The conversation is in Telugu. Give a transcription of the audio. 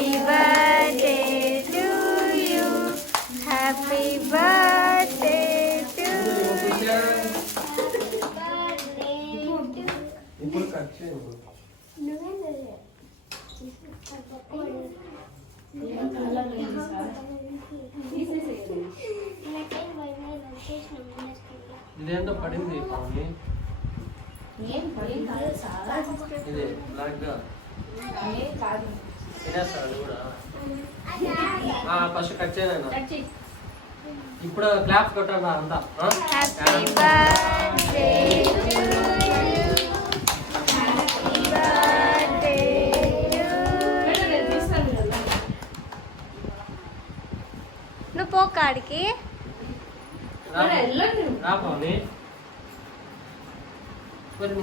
Happy birthday to you happy birthday to ఇప్పుడు కట్ చేయండి. ఇదేంటో పడింది పావని, ఇది బ్లాక్ గా తినేస్తారు అది కూడా. ఫస్ట్ కట్ చేయండి. ఇప్పుడు క్లాప్ కొట్టాలి అంతా. Happy birthday to you happy birthday నువ్వు పో కాడికి. రా పావని. మరి